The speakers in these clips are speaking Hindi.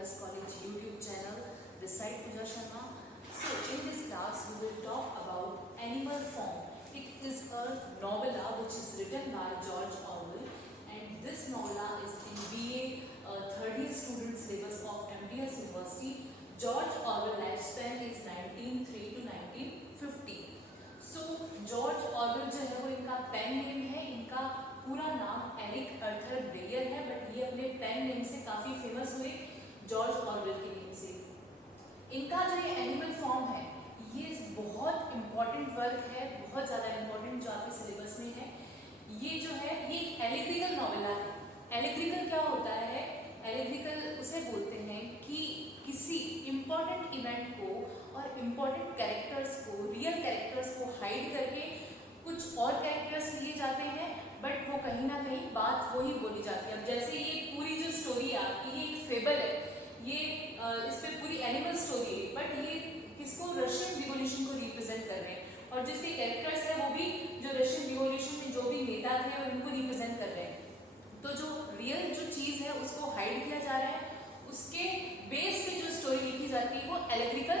Girls College YouTube channel. This side Pooja Sharma. So in this class we will talk about Animal Farm. It is a novella which is written by George Orwell, and this novella is in BA third year student syllabus of MDS University. George Orwell lifespan is 1903 to 1950. So George Orwell जो है वो इनका पेन नेम है, इनका पूरा नाम एरिक अर्थर ब्रेयर है, बट ये अपने पेन नेम से काफी फेमस हुए जॉर्ज ऑरवेल के नेम से। इनका जो ये एनिमल फॉर्म है ये बहुत इंपॉर्टेंट वर्क है, बहुत ज़्यादा इंपॉर्टेंट जो आपके सिलेबस में है। ये जो है ये एक एलेग्रिकल नॉवेला है। एलेग्रिकल क्या होता है? एलेग्रिकल उसे बोलते हैं कि किसी इम्पॉर्टेंट इवेंट को और इम्पॉर्टेंट कैरेक्टर्स को, रियल कैरेक्टर्स को हाइड करके कुछ और कैरेक्टर्स लिए जाते हैं, बट वो कहीं ना कहीं बात वही बोली जाती है। अब जैसे ये पूरी जो स्टोरी है आपकी, ये एक फेबल है, ये इस पे पूरी एनिमल स्टोरी है, बट ये किसको, रशियन रिवॉल्यूशन को रिप्रेजेंट कर रहे हैं, और जिसके कैरेक्टर्स है वो भी जो रशियन रिवॉल्यूशन में जो भी नेता थे उनको रिप्रेजेंट कर रहे हैं। तो जो रियल जो चीज़ है उसको हाइड किया जा रहा है, उसके बेस पे जो स्टोरी लिखी जाती है वो एलेग्रिकल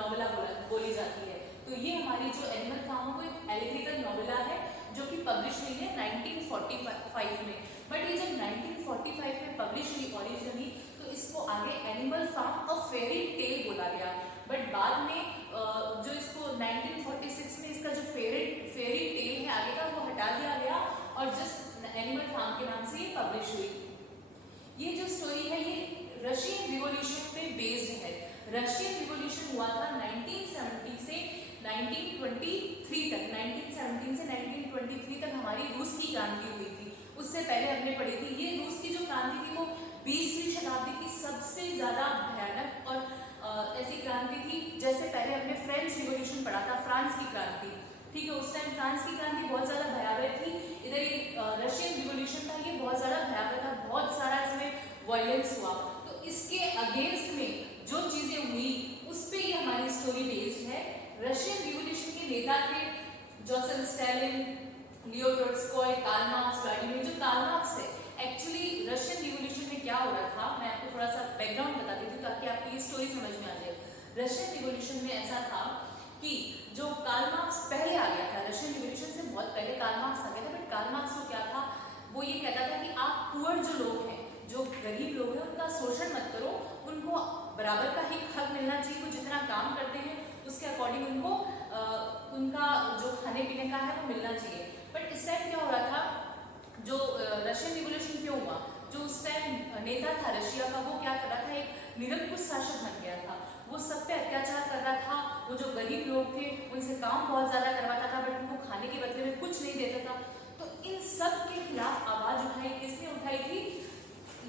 नॉवेला बोली जाती है। तो ये हमारी जो एनिमल फार्म है वो एक एलेग्रिकल नॉवेला है जो कि पब्लिश हुई है 1945 में। बट ये जब 1945 में पब्लिश हुई ओरिजिनली, तो इसको आगे एनिमल फार्म अ फेरी टेल बोला गया, बट बाद में जो इसको 1946 में इसका जो फेरी टेल है आगे का वो हटा दिया गया और जस्ट एनिमल फार्म के नाम से ये पब्लिश हुई। ये जो स्टोरी है ये रशियन रिवॉल्यूशन पे बेस्ड है। रशियन रिवॉल्यूशन हुआ था 1970 से 1923 तक, 1917 से 1923 तक हमारी रूस की क्रांति हुई थी। उससे पहले हमने पढ़ी थी, ये रूस की जो क्रांति थी वो 20वीं शताब्दी की सबसे ज्यादा भयानक और ऐसी क्रांति थी जैसे पहले हमने फ्रेंच रिवॉल्यूशन पढ़ा था, फ्रांस की क्रांति। ठीक है, उस टाइम फ्रांस की क्रांति बहुत ज्यादा भयावह थी। इधर ये रशियन रिवॉल्यूशन था, ये बहुत ज्यादा भयावह था, बहुत सारा इसमें वायलेंस हुआ। तो इसके अगेंस्ट में जो चीजें हुई उस पे ये हमारी स्टोरी बेस्ड है। रशियन रिवॉल्यूशन के नेता थे जोसेफ स्टालिन, लियो ट्रोट्स्कोय, कार्ल मार्क्स, व्लादिमीर। जो कार्ल मार्क्स है, एक्चुअली रशियन रिवॉल्यूशन में क्या हो रहा था, मैं आपको थोड़ा सा बैकग्राउंड बता देती हूँ ताकि आपकी ये स्टोरी समझ में आ जाए। रशियन रिवॉल्यूशन में ऐसा था कि जो कार्ल मार्क्स पहले आ गया था, रशियन रिवॉल्यूशन से बहुत पहले कार्ल मार्क्स आ गया था, बट कार्ल मार्क्स को क्या था, वो ये कहता था कि आप पुअर जो लोग हैं, जो गरीब लोग हैं, उनका शोषण मत करो, उनको बराबर का ही हक मिलना चाहिए। वो जितना काम करते हैं उसके अकॉर्डिंग उनको उनका जो खाने पीने का है वो मिलना चाहिए। बट इस टाइम क्या हो रहा था, जो रशियन रिवॉल्यूशन क्यों हुआ, जो उस टाइम नेता था रशिया का, वो क्या कर रहा था, एक निरंकुश शासक बन गया था। वो सब पे अत्याचार कर रहा था, वो जो गरीब लोग थे उनसे काम बहुत ज्यादा करवाता था, बट उनको खाने के बदले में कुछ नहीं देता था। तो इन सब के खिलाफ आवाज उठाई, किसने उठाई थी?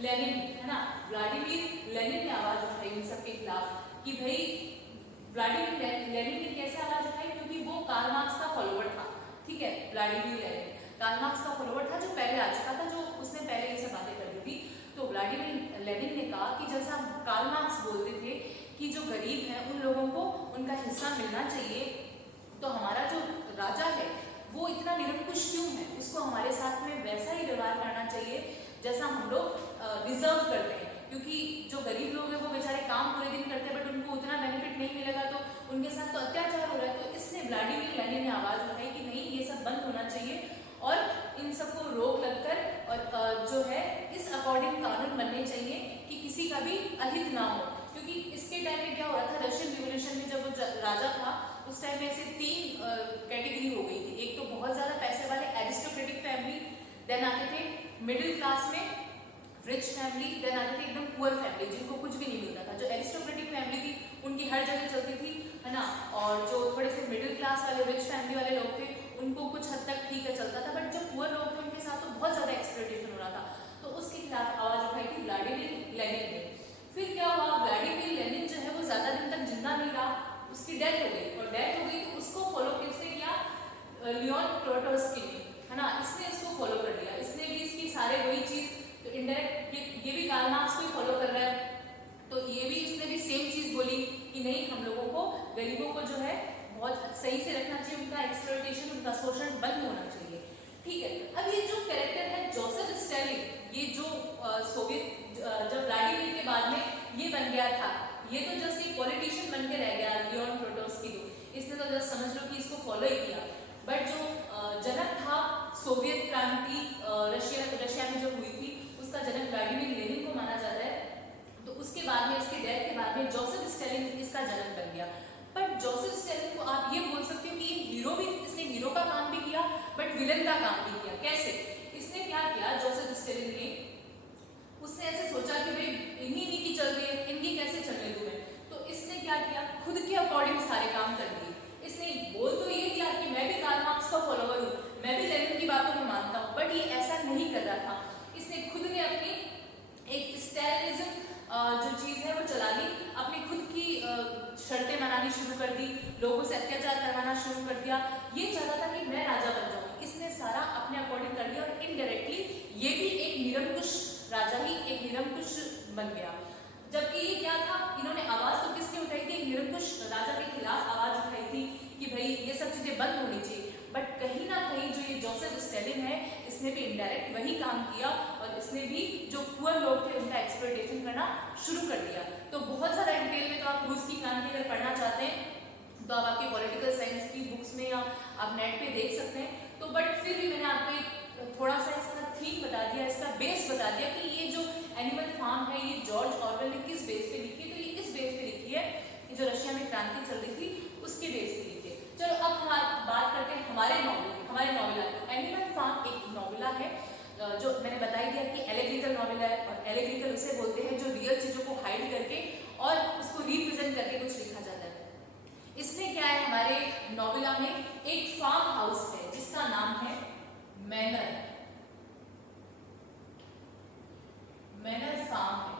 लेनिन, है ना, व्लादिमीर लेनिन ने आवाज उठाई इन सब के खिलाफ कि भाई व्लादिमीर लेनिन ने कैसे आवाज उठाई, क्योंकि वो कार्ल मार्क्स का फॉलोवर था। ठीक है, व्लादिमीर लेनिन कार्ल मार्क्स का फॉलोवर था जो पहले आ चुका था, जो उसने पहले ये सब बातें कर दी थी। तो व्लादिमीर लेनिन ने कहा कि जैसा कार्ल मार्क्स बोलते थे कि जो गरीब हैं उन लोगों को उनका हिस्सा मिलना चाहिए, तो हमारा जो राजा है वो इतना निरंकुश क्यों है, उसको हमारे साथ में वैसा ही व्यवहार करना चाहिए जैसा हम लोग डिजर्व करते हैं। क्योंकि जो गरीब लोग हैं वो बेचारे काम पूरे दिन करते हैं, बट उनको उतना बेनिफिट नहीं मिलेगा, तो उनके साथ तो अत्याचार हो रहा है। तो इसने व्लादिमीर लेनिन ने आवाज उठाई कि नहीं, ये सब बंद होना चाहिए और इन सबको रोक लगकर और जो है इस अकॉर्डिंग कानून बनने चाहिए कि किसी का भी अहित ना हो। क्योंकि इसके टाइम में क्या हो रहा था, रशियन रिवॉल्यूशन में जब वो राजा था उस टाइम में ऐसे 3 कैटेगरी हो गई थी। एक तो बहुत ज्यादा पैसे वाले एरिस्टोक्रेटिक फैमिली, देन आते थे मिडिल क्लास में रिच फैमिली, देन आते थे एकदम पुअर फैमिली जिनको कुछ भी नहीं मिलता था। जो एरिस्टोक्रेटिक फैमिली थी उनकी हर जगह चलती थी, है ना, और जो थोड़े से मिडिल क्लास वाले रिच फैमिली वाले लोग थे उनको कुछ हद तक ठीक है चलता था, बट जो पुअर लोग थे उनके साथ तो बहुत ज्यादा एक्सप्लॉइटेशन हो रहा था। तो उसके खिलाफ आवाज उठाई थी व्लादिमीर लेनिन ने। फिर क्या हुआ, व्लादिमीर लेनिन जो है वो ज्यादा दिन तक जिंदा नहीं रहा, उसकी डेथ हो गई, और डेथ हो गई तो उसको फॉलो किसने किया, लियोन ट्रोट्स्की ने, है ना, इसने इसको फॉलो कर लिया। इसने भी इसकी सारे वही चीज, तो इनडायरेक्ट ये भी कार्ल मार्क्स को ही फॉलो कर रहा है, तो ये भी इसने भी सेम चीज बोली कि नहीं, हम लोगों को, गरीबों को जो है बहुत सही से रखना चाहिए, उनका एक्सप्लॉइटेशन, उनका शोषण बंद होना चाहिए। ठीक है, अब ये जो कैरेक्टर है जोसेफ स्टालिन, ये जो सोवियत, जब व्लादिमीर के बाद में ये बन गया था। ये तो जस्ट एक पॉलिटिशियन बन के रह गया लियोन ट्रोट्स्की। इसने तो जस्ट समझ लो कि इसको फॉलो ही किया। बट जो जनक था सोवियत क्रांति रशिया में जो हुई थी, उसका जनक व्लादिमीर लेनिन को माना जाता है। तो उसके बाद में, इसके डेथ के बाद में जोसेफ स्टालिन इसका जनक बन गया। बट जोसेफ स्टालिन को आप ये बोल सकते हो कि ये हीरो भी, इसने हीरो का काम भी किया बट विलन का काम भी किया। कैसे? इसने क्या किया जोसेफ स्टालिन ने, उसने ऐसे सोचा कि भाई इन्हीं की चल रही है, इनकी कैसे चलने दूं मैं। तो इसने क्या किया, खुद के अकॉर्डिंग सारे काम कर दिए। इसने बोल तो ये किया कि मैं भी कार्ल मार्क्स का फॉलोवर हूँ, मैं भी लेनिन की बातों में मानता हूँ, बट ये ऐसा नहीं कर रहा था। इसने खुद ने अपनी एक स्टालिनिज्म जो चीज़ है वो चला ली, अपनी खुद की शर्तें मनानी शुरू कर दी, लोगों से अत्याचार करवाना शुरू कर दिया। ये चाहता था कि मैं राजा बन जाऊँ, इसने सारा अपने अकॉर्डिंग कर दिया और इनडायरेक्टली ये भी एक निरंकुश राजा ही, एक निरंकुश बन गया। जबकि ये क्या था, इन्होंने आवाज तो किसकी उठाई थी, निरंकुश राजा के खिलाफ आवाज उठाई थी कि भाई ये सब चीजें बंद होनी चाहिए। बट कहीं ना कहीं जो ये जोसेफ स्टालिन है, इसने भी इनडायरेक्ट वही काम किया और इसने भी जो पुअर लोग थे उनका एक्सप्लॉयटेशन करना शुरू कर दिया। तो बहुत सारा डिटेल में तो आप रूस की क्रांति अगर पढ़ना चाहते हैं तो आप आपकी पॉलिटिकल साइंस की बुक्स में या आप नेट पे देख सकते हैं। तो बट फिर भी मैंने आपको एक थोड़ा सा इसका थीम बता दिया, इसका बेस बता दिया कि ये जो एनिमल फार्म है ये जॉर्ज ऑरवेल ने किस बेस पे लिखी है। तो ये इस बेस पे लिखी है कि जो रशिया में क्रांति चल रही थी उसके बेस पे लिखी है। चलो अब हम बात करते हैं हमारे नॉवेला की। एनिमल फार्म एक नॉवेला है जो मैंने बताई दिया कि एलेग्रिकल नॉवेला है, और एलेग्रिकल उसे बोलते हैं जो रियल चीजों को हाइड करके और उसको रिप्रेजेंट करके कुछ लिखा जाता है। इसमें क्या है, हमारे नॉवेला में एक फार्म हाउस है जिसका नाम है मैनर फार्म है।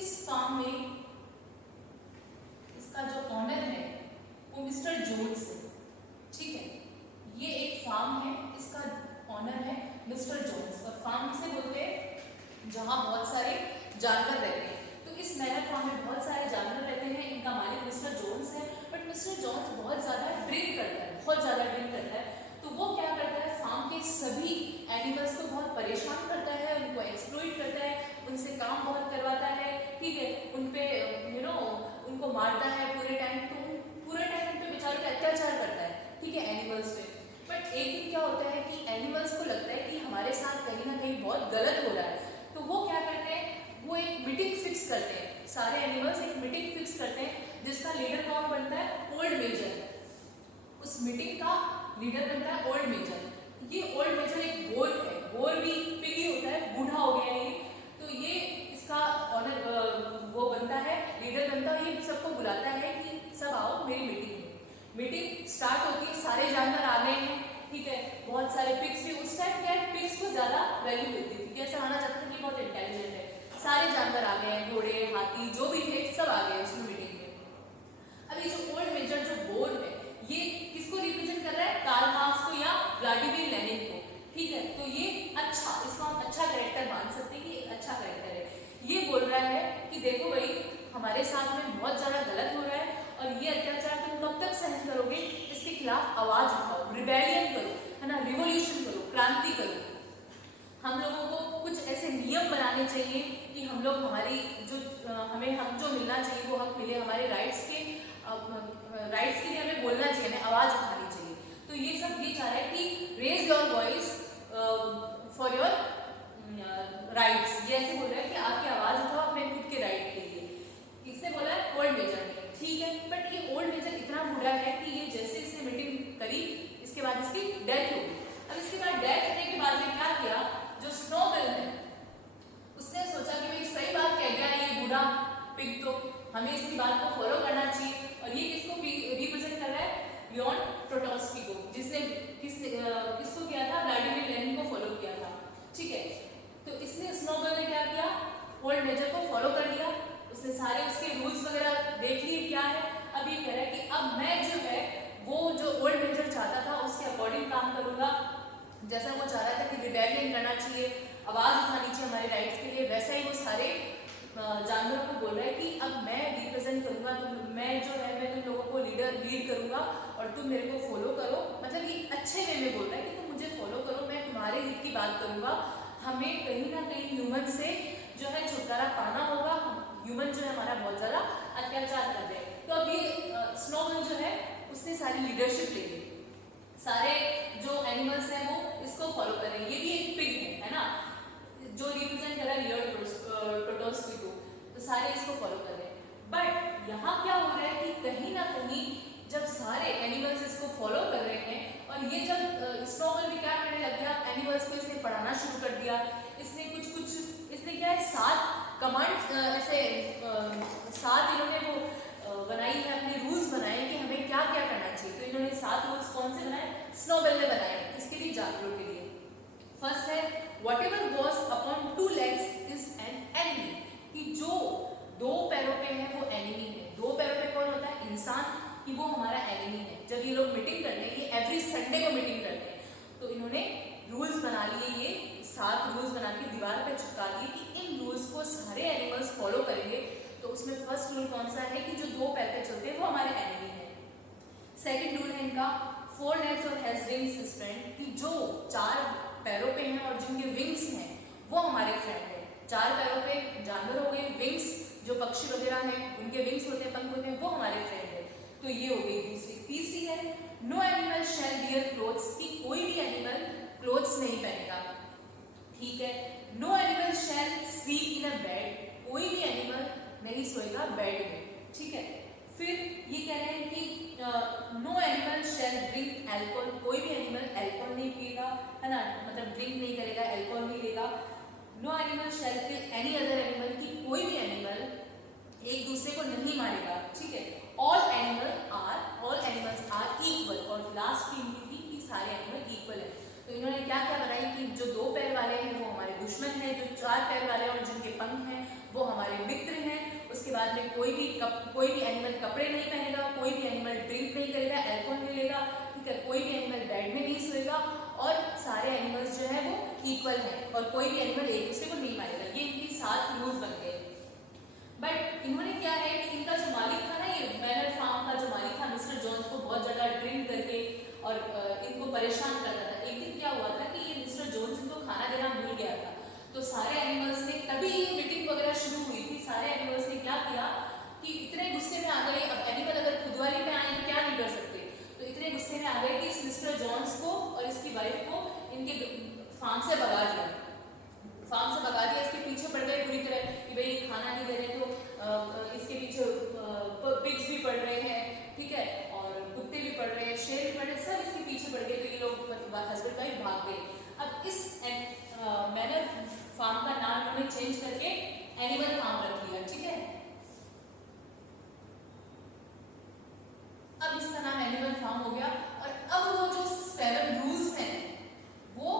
इस फार्म में इसका जो ऑनर है वो मिस्टर जोन्स है, ठीक है। ये एक फार्म है, इसका ऑनर है मिस्टर जोन्स। और फार्म किसे बोलते हैं, जहां बहुत सारे जानवर रहते हैं। तो इस मैनर फार्म में बहुत सारे जानवर रहते हैं, इनका मालिक मिस्टर जोन्स है। बट मिस्टर जोन्स बहुत ज्यादा ड्रिंक करता है, बहुत ज्यादा ड्रिंक करता है। तो वो क्या करता है, फार्म के सभी एनिमल्स को बहुत परेशान करता है, उनको एक्सप्लॉइट करता है, उनसे काम बहुत करवाता है, ठीक है। उनपे उनको मारता है पूरे टाइम, तो पूरे टाइम उन पे बेचारों पे अत्याचार करता है, ठीक है, एनिमल्स पे। बट एक दिन क्या होता है कि एनिमल्स को लगता है कि हमारे साथ कहीं ना कहीं बहुत गलत हो रहा है। तो वो क्या करते हैं, वो एक मीटिंग फिक्स करते हैं, सारे एनिमल्स एक मीटिंग फिक्स करते हैं जिसका लीडर कौन बनता है, ओल्ड मेजर। उस मीटिंग का लीडर बनता है ओल्ड मेजर। ये ओल्ड मेजर एक बोर है, बोर भी पिगी होता है, बूढ़ा हो गया है ये। तो ये इसका ऑनर वो बनता है, लीडर बनता है। ये सबको बुलाता है कि सब आओ मेरी मीटिंग में। मीटिंग स्टार्ट होती है, सारे जानवर आ गए हैं, ठीक है। बहुत सारे पिग्स भी, उस टाइम क्या है, पिग्स को ज्यादा वैल्यू मिलती थी, ऐसा माना जाता था कि बहुत इंटेलिजेंट है। सारे जानवर आ गए हैं, घोड़े हाथी जो भी थे सब आ गए उसमें मीटिंग में। अब ये जो ओल्ड मेजर जो बोर है, ये किसको रिप्रेजेंट कर रहा है, कार्ल मार्क्स को या व्लादिमीर लेनिन को, ठीक है। तो ये अच्छा, इसको हम अच्छा कैरेक्टर मान सकते हैं कि अच्छा कैरेक्टर है। ये बोल रहा है कि देखो भाई हमारे साथ में बहुत ज्यादा गलत हो रहा है और ये अत्याचार तुम कब तक सहन करोगे, इसके खिलाफ आवाज उठाओ, रिबेलियन करो, है ना, रिवॉल्यूशन करो, क्रांति करो। हम लोगों को कुछ ऐसे नियम बनाने चाहिए कि हम लोग हमारी जो हमें हम जो मिलना चाहिए वो हक मिले, हमारे राइट्स के लिए हमें बोलना चाहिए, हमें आवाज उठानी चाहिए। तो ये सब ये चाह रहा है कि raise your voice for your rights. ये ऐसे बोल रहा है कि आपकी आवाज उठाओ अपने खुद के राइट के लिए। किसने बोला है, ओल्ड मेजर ने, ठीक है। बट ये ओल्ड मेजर इतना बुरा है कि ये जैसे इसने मीटिंग करी, इसके बाद इसकी डेथ हो गई। अब इसके बाद डेथ होने के बाद में क्या किया, जो स्नोबेल है उसने सोचा कि भाई सही बात कह गया ये बूढ़ा पिग, तो हमें इसकी बात को फॉलो करना चाहिए। और ये किसको रिप्रेजेंट कर रहा है, लियोन ट्रोट्स्की को, जिसने किसको किया था, व्लादिमीर लेनिन को फॉलो किया था, ठीक है। तो इसने स्नोबेल ने क्या किया, ओल्ड मेजर को फॉलो कर लिया, उसने सारे उसके रूल्स वगैरह देख लिए क्या है। अब ये कह रहा है कि अब मैं जो है वो जो ओल्ड मेजर चाहता था उसके अकॉर्डिंग काम करूंगा। जैसा वो चाह रहा था कि रिबेलियन करना चाहिए, आवाज उठानी चाहिए हमारे राइट्स के लिए, वैसा ही वो सारे जानवरों को बोल रहा है कि अब मैं रिप्रेजेंट करूंगा, मैं जो है मैं तुम लोगों को लीड करूंगा और तुम मेरे को फॉलो करो। मतलब ये अच्छे वे में बोल रहा है कि तुम मुझे फॉलो करो, मैं तुम्हारे हित की बात करूंगा। हमें कहीं ना कहीं ह्यूमन से जो है छुटकारा पाना होगा। ह्यूमन जो है हमारा बहुत ज़्यादा अत्याचार कर रहे हैं। तो अब ये स्नोबॉल जो है उसने सारी लीडरशिप ले ली, सारे जो एनिमल्स हैं वो इसको फॉलो कर रहे हैं। ये भी एक पिग है ना, जो रिप्रेजेंट कर रहा है लियोर्ड प्रोटोस्टी को, तो सारे इसको फॉलो कर रहे हैं। बट यहाँ क्या हो रहा है कि कहीं ना कहीं जब सारे एनिमल्स इसको फॉलो कर रहे हैं और ये जब स्नोबॉल भी क्या करने लग गया, एनिमल्स को इसने पढ़ाना शुरू कर दिया। इसने इसने क्या है 7 कमांड ऐसे 7 इन्होंने वो बनाई है, अपने रूल्स बनाए कि हमें क्या क्या करना चाहिए। तो इन्होंने 7 रूल्स कौन से बनाए, स्नोबॉल ने बनाए, इसके लिए जागरूक के लिए। फर्स्ट है whatever goes upon 2 legs is an enemy, कि जो 2 पैरों पे है वो एनिमी है। 2 पैरों पे कौन होता है, इंसान, कि वो हमारा एनिमी है। जब ये लोग मीटिंग करते हैं, ये एवरी संडे को मीटिंग करते हैं, तो इन्होंने रूल्स बना लिए, ये 7 रूल्स बना के दीवार पे चिपका दिए कि इन रूल्स को सारे एनिमल्स फॉलो करेंगे। तो उसमें फर्स्ट रूल कौन सा है कि जो 2 पैर पे चलते हैं वो हमारे एनिमी है। सेकंड रूल है इनका 4 legs और हैज विंग्स हिज फ्रेंड, कि जो 4 पैरों पे हैं और जिनके विंग्स हैं वो हमारे फ्रेंड है। 4 पैरों पे जानवर हो गए, विंग्स जो पक्षी वगैरह हैं उनके विंग्स होते हैं, पंख होते हैं, वो हमारे फ्रेंड है। तो ये हो गई दूसरी। तीसरी है no animal shall wear clothes, कि कोई भी एनिमल क्लोथ्स नहीं पहनेगा, ठीक है। No animal shall sleep in a bed, कोई भी एनिमल नहीं सोएगा बेड में, ठीक है। फिर ये कह रहे हैं कि नो एनिमल शैल ड्रिंक एल्कोहल, कोई भी एनिमल एल्कोहल नहीं पिएगा, है ना, मतलब ड्रिंक नहीं करेगा, एल्कोहल नहीं लेगा। नो एनिमल शैल किल एनी अदर एनिमल, कि कोई भी एनिमल एक दूसरे को नहीं मारेगा, ठीक है। ऑल एनिमल्स आर इक्वल, और लास्ट की इनकी थी कि सारे एनिमल इक्वल है। तो इन्होंने क्या क्या बनाई कि जो 2 पैर वाले हैं वो हमारे दुश्मन हैं, जो 4 पैर वाले और जिनके पंख हैं वो हमारे मित्र हैं। उसके बाद में कोई भी एनिमल कपड़े नहीं पहनेगा, कोई भी एनिमल ड्रिंक नहीं करेगा, एल्कोहल नहीं लेगा, ठीक है। कोई भी एनिमल बेड में नहीं सोएगा, और सारे एनिमल्स जो है वो इक्वल हैं, और कोई भी एनिमल एक दूसरे को नहीं मारेगा। ये इनकी 7 रूल्स बन गए। बट इन्होंने क्या है कि इनका जो मालिक था ना, ये मैनर फार्म का जो मालिक था मिस्टर जॉन्स, को बहुत ज़्यादा ड्रिंक करके और इनको परेशान करता था। एक दिन क्या हुआ था कि ये मिस्टर जॉन्स इनको खाना देना भूल गया था। तो सारे एनिमल्स ने, तभी ये मीटिंग वगैरह शुरू हुई थी, सारे एनिमल्स ने क्या किया कि इतने गुस्से में आ गए। अब एनिमल अगर खुदवाली में आए तो क्या नहीं कर सकते, तो इतने गुस्से में आ गए कि इस मिस्टर जॉन्स को और इसकी वाइफ को इनके फार्म से भगा दिया। इसके पीछे पड़ गए पूरी तरह कि भाई खाना नहीं दे रहे, तो इसके पीछे पिग्स भी पड़ रहे हैं, ठीक है, और कुत्ते भी पड़ रहे हैं, शेर भी पड़ रहे हैं, सब इसके पीछे पड़ गए। तो ये लोग हस्बैंड वाइफ भाग गए। अब इस मैनर फार्म का नाम उन्होंने चेंज करके एनिमल फार्म रख लिया, ठीक है। अब इसका नाम एनिमल फार्म हो गया। और अब वो जो 7 रूल्स हैं वो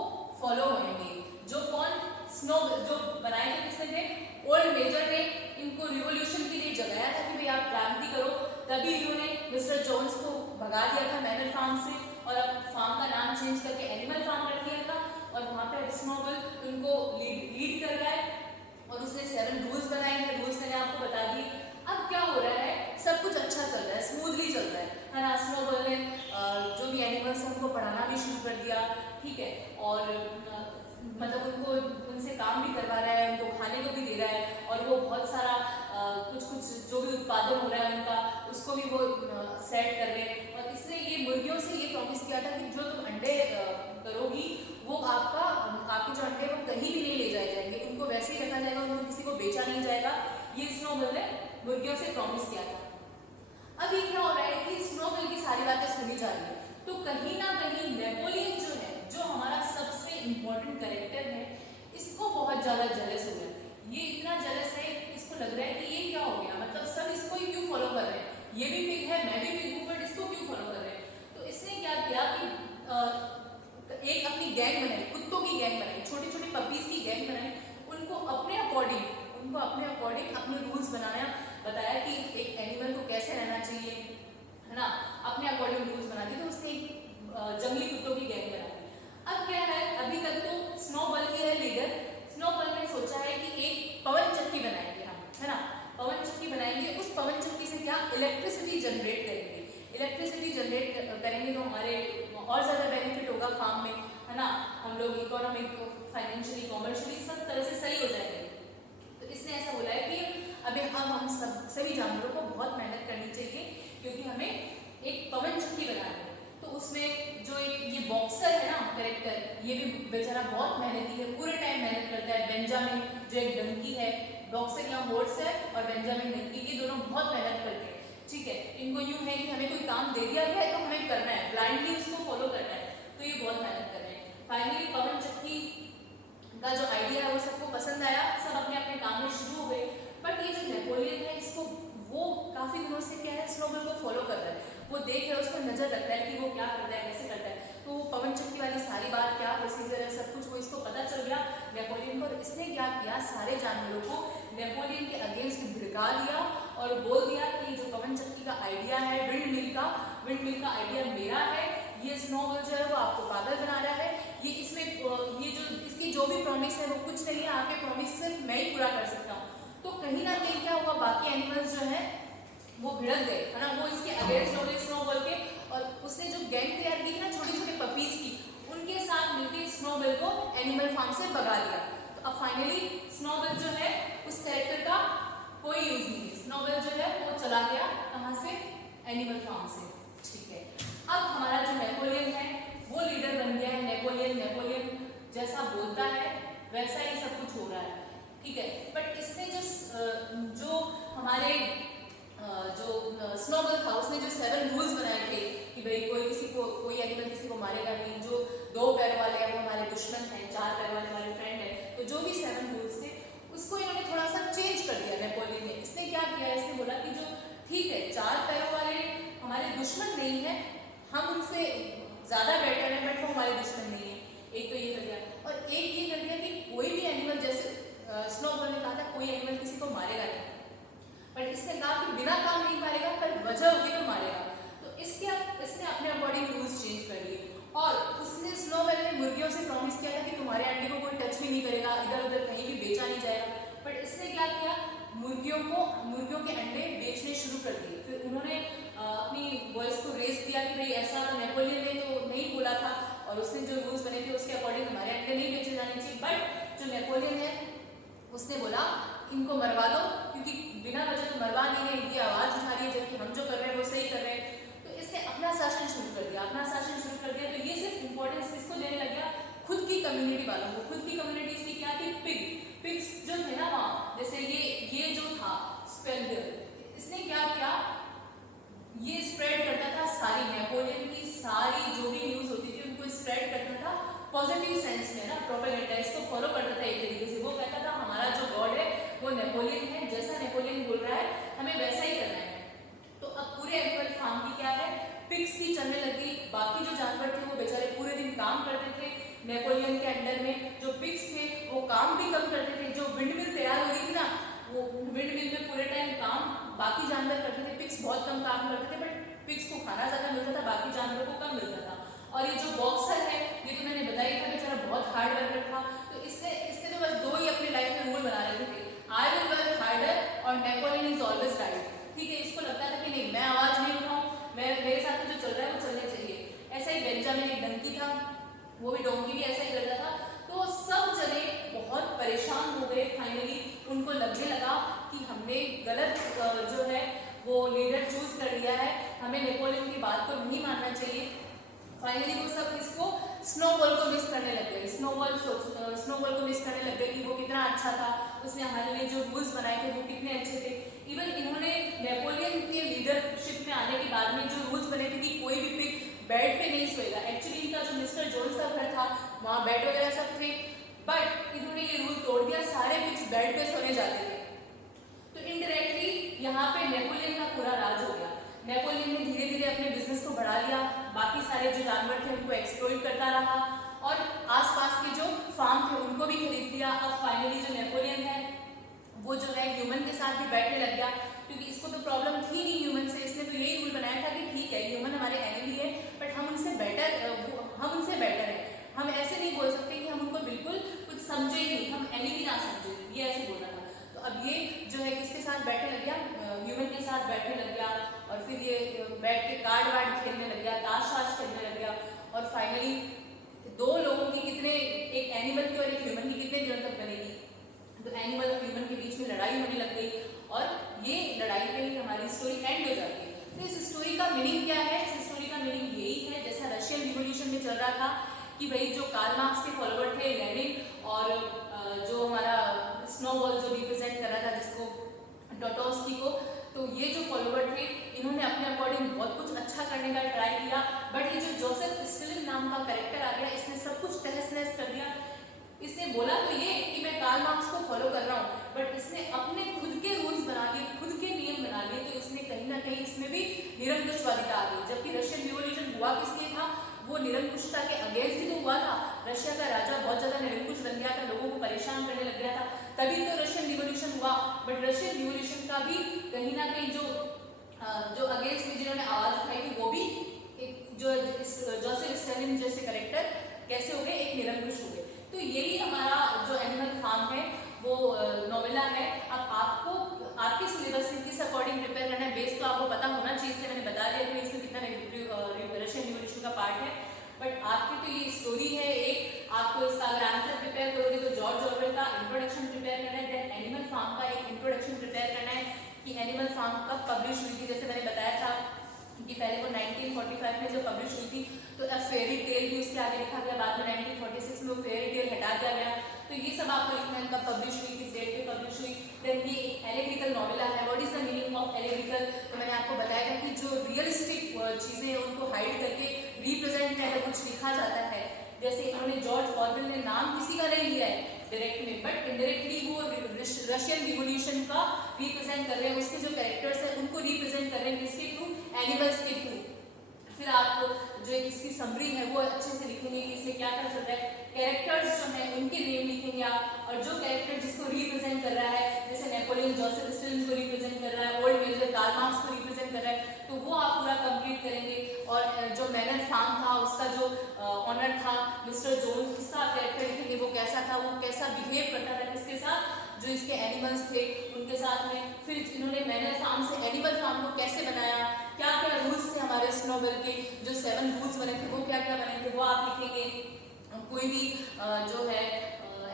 फॉलो होंगे। जो बनाए थे किसने थे, ओल्ड मेजर ने इनको रिवॉल्यूशन के लिए जगाया था कि भाई आप क्रांति करो, तभी इन्होंने मिस्टर जॉन्स को भगा दिया था मैनर फार्म से, और अब फार्म का नाम चेंज करके एनिमल फार्म रख दिया था। और वहाँ पे स्नोबॉल उनको लीड कर रहा है, और उसने 7 रूल्स बनाए हैं। रूल्स मैंने आपको बता दिए। अब क्या हो रहा है, सब कुछ अच्छा चल रहा है, स्मूथली चल रहा है ना। स्नोबॉल ने जो भी एनिमल्स हैं उनको पढ़ाना भी शुरू कर दिया, ठीक है, और मतलब उनसे काम भी करवा रहा है, उनको खाने को भी दे रहा है, और वो बहुत सारा कुछ जो भी उत्पादन हो रहा है उनका, उसको भी वो सेट कर रहे हैं। और इसने ये मुर्गियों से ये प्रॉमिस किया था कि जो तुम अंडे करोगी वो आपके जो अंडे वो कहीं भी नहीं ले जाए जाएंगे, उनको वैसे ही रखा जाएगा, उनको किसी को बेचा नहीं जाएगा। ये स्नोबॉल ने मुर्गियों से प्रॉमिस किया था। अब ये क्या हो रहा है कि स्नोबॉल की सारी बातें सुनी जा रही है, तो कहीं ना कहीं नेपोलियन जो है, जो हमारा सबसे इम्पोर्टेंट कैरेक्टर है, इसको बहुत ज़्यादा जेलस हो गया। ये इतना जेलस है, इसको लग रहा है कि ये क्या हो गया, मतलब सब इसको ही क्यों फॉलो कर रहे हैं, ये भी पिग है, मैं भी पिग हूँ, बट इसको क्यों फॉलो कर रहे हैं। तो इसने क्या किया कि एक अपनी गैंग बनाई, कुत्तों की गैंग बनाई, छोटी छोटी पपीज की गैंग बनाई, उनको अपने अकॉर्डिंग अपने रूल्स बताया कि एक एनिमल को कैसे रहना चाहिए, है ना, अपने अकॉर्डिंग रूल्स बना दिए। तो उसने एक जंगली कुत्तों की गैंग बनाई। अब क्या है, अभी तक तो स्नोबॉल ही है लीडर। स्नोबॉल ने सोचा है कि एक पवन चक्की बनाएंगे हम, है ना, पवन चक्की बनाएंगे। उस पवन चक्की से क्या इलेक्ट्रिसिटी जनरेट करेंगे। इलेक्ट्रिसिटी जनरेट करेंगे तो हमारे और ज़्यादा बेनिफिट होगा फार्म में, है ना, हम लोग इकोनॉमिक, फाइनेंशियली, कॉमर्शियली सब तरह से सही हो जाएंगे। अब हम सभी जानवरों को बहुत मेहनत करनी चाहिए, क्योंकि हमें एक पवन चक्की बनानी है। तो उसमें जो एक ये बॉक्सर है ना कैरेक्टर, ये भी बेचारा बहुत मेहनती है, पूरे टाइम मेहनत करता है। बेंजामिन जो एक डंकी है, बॉक्सर या हॉर्स है और बेंजामिन डंकी, ये दोनों बहुत मेहनत करते हैं। ठीक है, इनको यूं है कि हमें कोई काम दे दिया गया है तो हमें करना है, ब्लाइंडली उसको फॉलो करना है, तो ये बहुत मेहनत कर रहे हैं। फाइनली पवन चक्की का जो आइडिया है वो सबको पसंद आया, सब अपने अपने काम में शुरू हो गए। बट ये जो नेपोलियन है, इसको वो काफी दिनों से क्या है, स्नोबॉल को फॉलो कर रहा है, वो देख रहा है, उसको नजर रखता है कि वो क्या करता है, कैसे करता है। तो वो पवन चक्की वाली सारी बात, क्या प्रोसीजर है, सब कुछ वो इसको पता चल गया नेपोलियन को। इसने क्या किया, सारे जानवरों को नेपोलियन के अगेंस्ट भिड़का दिया और बोल दिया कि जो पवन चक्की का आइडिया है, विंड मिल का आइडिया मेरा है, ये स्नोबॉल जो है वो आपको पागल बना रहा है, ये इसमें ये जो इसकी जो भी प्रॉमिस है वो कुछ नहीं है, आपके प्रॉमिस सिर्फ मैं ही पूरा कर सकता हूँ। तो कहीं ना कहीं क्या हुआ, बाकी एनिमल्स जो है वो भिड़क गए, है ना, वो इसके अगेंस्ट हो गए स्नोबॉल के, और उसने जो गैंग तैयार की ना छोटे छोटे पपीज की, उनके साथ मिलकर स्नोबॉल को एनिमल फार्म से भगा दिया। तो अब फाइनली स्नोबॉल जो है उस कैरेक्टर का कोई यूज नहीं है, स्नोबॉल जो है वो चला गया कहाँ से, एनिमल फार्म से। ठीक है, अब हमारा जो नेपोलियन है वो लीडर बन गया है। नेपोलियन जैसा बोलता है वैसा ही सब कुछ हो रहा है। ठीक है, बट इसने जो हमारे जो स्नोबॉल था, उसने जो 7 रूल्स बनाए थे कि भाई कोई एनिमल किसी को मारेगा नहीं, जो 2 पैर वाले हैं वो हमारे दुश्मन हैं, 4 पैर वाले हमारे फ्रेंड हैं, तो जो भी 7 रूल्स थे उसको इन्होंने थोड़ा सा चेंज कर दिया नेपोलियन ने। इसने क्या किया, इसने बोला कि जो ठीक है 4 पैरों वाले हमारे दुश्मन नहीं है, हम उनसे ज्यादा बेटर है, बट वो हमारे दुश्मन नहीं है। एक तो ये कर दिया, और एक ये कर दिया कि कोई भी एनिमल, जैसे स्नोबॉल ने कहा था कोई एनिमल किसी को मारेगा नहीं, बट इसने कहा कि बिना काम नहीं मारेगा, पर वजह होगी तो मारेगा। तो इसने अपने अकॉर्डिंग रूल्स चेंज कर लिए, और उसने स्नोबॉल ने मुर्गियों से प्रॉमिस किया था कि तुम्हारे अंडे को कोई टच भी नहीं करेगा, इधर उधर कहीं भी बेचा नहीं जाएगा। बट इसने क्या किया, मुर्गियों के अंडे बेचने शुरू कर दिए। फिर उन्होंने अपनी वॉइस को रेज किया कि भाई ऐसा तो नेपोलियन ने तो नहीं बोला था, और उसने जो रूल्स बने थे उसके अकॉर्डिंग हमारे अंडे नहीं बेचे जाने चाहिए। बट जो नेपोलियन है उसने बोला इनको मरवा दो, क्योंकि बिना वजह तो मरवा नहीं है, ये आवाज उठा रही है, जबकि हम जो कर रहे हैं वो सही कर रहे हैं। तो इसने अपना शासन शुरू कर दिया। तो ये सिर्फ इंपॉर्टेंस किसको देने लग गया, खुद की कम्युनिटी वालों को। खुद की कम्युनिटी इसकी क्या थी, पिग्स जो थे ना वहाँ, जैसे ये जो था स्पेल्डर, इसने क्या किया, ये स्प्रेड करता था सारी नेपोलियन की सारी जो भी न्यूज होती थी उनको स्प्रेड करता था पॉजिटिव सेंस में ना, प्रोपेगेंडा, इसको फॉलो करता था एक तरीके से। वो कहता था हमारा जो गॉड है वो नेपोलियन है, जैसा नेपोलियन बोल रहा है हमें वैसा ही करना है। तो अब पूरे एनिमल फार्म की क्या है, पिग्स की चलने लगी। बाकी जो जानवर थे वो बेचारे पूरे दिन काम करते थे नेपोलियन के अंडर में। जो पिग्स थे वो काम भी कम करते थे। जो विंडमिल तैयार हो रही थी ना, वो विंडमिल में पूरे टाइम काम बाकी जानवर करते थे, पिग्स बहुत कम काम करते थे। बट पिग्स को खाना ज्यादा मिलता था, बाकी जानवरों को कम मिलता था। और ये जो बॉक्सर है, ये तो मैंने बताया था बेचारा बहुत हार्ड वर्कर था। तो इसने तो बस 2 ही अपनी लाइफ में रूल बना रहे थे, आई विल वर्क हार्डर और नेपोलियन इज ऑलवेज राइट। ठीक है, इसको लगता था कि नहीं मैं आवाज नहीं उठाऊं, मेरे साथ जो चल रहा है वो चलने चाहिए। ऐसा ही बेंजामिन एक डंकी था, वो भी डोंकी भी ऐसा ही करता था। तो सब जने बहुत परेशान हो गए। फाइनली उनको लगने लगा कि हमने गलत जो है वो लीडर चूज कर लिया है, हमें नेपोलियन की बात को नहीं मानना चाहिए। फाइनली वो सब इसको स्नोबॉल को मिस करने लग गए। स्नोबॉल को मिस करने लग गए कि वो कितना अच्छा था, उसने हमारे लिए जो रूल्स बनाए थे वो कितने अच्छे थे। इवन इन्होंने नेपोलियन के लीडरशिप में आने के बाद में जो रूल्स बने थे कि कोई भी पिग बेड पे नहीं सोएगा। एक्चुअली इनका जो मिस्टर जोन्स का घर था वहाँ बेड वगैरह सब थे, बट इन्होंने ये रूल तोड़ दिया, सारे पिग्स बेड पे सोने जाते थे। तो इनडायरेक्टली यहाँ पे नेपोलियन का पूरा राज हो गया। नेपोलियन ने धीरे धीरे अपने बिजनेस को बढ़ा लिया, बाकी सारे जो जानवर थे उनको एक्सप्लॉइट करता रहा, और आसपास के जो फार्म थे उनको भी खरीद लिया। अब फाइनली जो नेपोलियन है वो जो है ह्यूमन के साथ भी बैठने लग गया, क्योंकि इसको तो प्रॉब्लम थी नहीं ह्यूमन से। इसने तो यही रूल बनाया था कि ठीक है ह्यूमन हमारे एनिमी है, बट हम उनसे बेटर है। हम ऐसे नहीं बोल सकते कि हम उनको बिल्कुल कुछ समझे ही नहीं, हम एनिमी ना समझे, ये ऐसे बोला था। तो अब ये जो है किसके साथ बैठने लग गया, ह्यूमन के साथ बैठने लग गया, और फिर ये बैठ के कार्ड वार्ड खेलने लग गया, ताश वाश खेलने लग गया। और फाइनली 2 लोगों की कितने, एक एनिमल की और एक ह्यूमन की कितने दिनों तक बनेगी। तो एनिमल और ह्यूमन के बीच में लड़ाई होने लग गई, और टोटोस्की को। तो ये जो फॉलोवर थे इन्होंने अपने अकॉर्डिंग बहुत कुछ अच्छा करने का ट्राई किया, बट ये जो जोसेफ स्टेलिन नाम का कैरेक्टर आ गया, इसने सब कुछ तहस नहस कर दिया। इसने बोला तो ये कि मैं कार्ल मार्क्स को फॉलो कर रहा हूँ, बट इसने अपने खुद के रूल्स बना लिए, खुद के नियम बना लिए, तो इसने कहीं ना कहीं इसमें भी निरंकुशवादिता आ गई। जबकि रशियन रिवॉल्यूशन हुआ किस लिए था, वो निरंकुशता के अगेंस्ट ही तो हुआ था। रशिया का राजा बहुत ज्यादा निरंकुश बन गया था, लोगों को परेशान करने लग गया था, तभी तो रशियन रिवॉल्यूशन हुआ। बट रशियन रिवॉल्यूशन का भी कहीं ना कहीं जो अगेंस्ट में जिन्होंने आवाज उठाई थी वो भी एक जो जोसेफ स्टालिन जैसे कैरेक्टर कैसे हो गए, एक निरंकुश हो गए। तो यही हमारा जो एनिमल फार्म है वो नोवेला है। अब आपको आपके सिलेबस में किस अकॉर्डिंग प्रिपेयर करना है, बेस तो आपको पता होना चाहिए, इसलिए मैंने बता दिया कि इसमें कितना रशियन रिवॉल्यूशन का पार्ट है। बट आपकी तो ये स्टोरी है एक, आपको इसका अगर आंसर प्रिपेयर करोगे तो जॉर्ज ऑरवेल का इंट्रोडक्शन प्रिपेयर करना है, देन एनिमल फार्म का एक इंट्रोडक्शन प्रिपेयर करना है कि एनिमल फार्म कब पब्लिश हुई थी। जैसे मैंने बताया था कि पहले वो 1945 में जो पब्लिश हुई थी, तो अब फेयरी टेल भी उसके आगे लिखा गया, बाद में 1946 में वो फेयरी टेल हटा दिया गया। तो ये सब आपको लिखना है, कब पब्लिश हुई, किस डेट पे पब्लिश हुई। देन ये एक एलेग्रिकल नॉवेला है। What is the meaning of allegorical, तो मैंने आपको बताया था कि जो रियलिस्टिक चीजें हैं उनको हाइड करके रिप्रेजेंट करके कुछ लिखा जाता है। जैसे इन्होंने जॉर्ज ऑरवेल ने नाम किसी का नहीं लिया है डायरेक्ट में, बट इनडायरेक्टली वो रशियन रिवॉल्यूशन का रिप्रेजेंट कर रहे हैं, उसके जो कैरेक्टर्स हैं उनको रिप्रेजेंट कर रहे हैं, किसके थ्रू, एनिमल्स के थ्रू। फिर आप जो इसकी समरी है वो अच्छे से लिखेंगे कि इसमें क्या क्या चल रहा है, कैरेक्टर्स जो हैं उनके नेम लिखेंगे आप, और जो कैरेक्टर जिसको रिप्रेजेंट कर रहा है, जैसे नेपोलियन जोसेफ स्टालिन को रिप्रेजेंट कर रहा है, ओल्ड मेजर कार्ल मार्क्स को रिप्रेजेंट कर रहा है, तो वो आप पूरा कंप्लीट करेंगे। और जो मैनर फार्म था उसका जो ऑनर था मिस्टर जोन्स, उसका कैरेक्टर लिखेंगे, वो कैसा था, वो कैसा बिहेव करता था किसके साथ, जो इसके एनिमल्स थे उनके साथ में। फिर इन्होंने मैनर फार्म से एनिमल फार्म को कैसे बनाया, क्या क्या रूल्स थे हमारे इस नॉवेल के, जो 7 रूल्स बने थे वो क्या क्या बने थे वो आप लिखेंगे। कोई भी जो है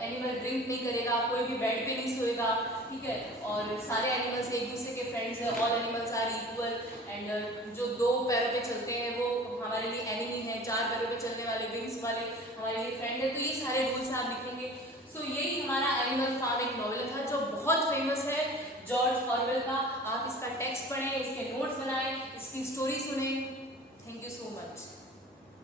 एनिमल ड्रिंक नहीं करेगा, कोई भी बेड पे नहीं सोएगा, ठीक है, और सारे एनिमल्स एक दूसरे के फ्रेंड्स है, all animals are equal, and जो 2 पैरों पे चलते हैं वो हमारे लिए एनिमी है, 4 पैरों पे चलने वाले विंग्स वाले हमारे लिए फ्रेंड है। तो ये सारे रूल्स आप लिखेंगे। सो यही हमारा एनिमल फार्म एक नॉवेल था जो बहुत फेमस है जॉर्ज ऑरवेल का। आप इसका टेक्स्ट पढ़ें, इसके नोट्स बनाएं, इसकी स्टोरी सुनें। Thank you so much.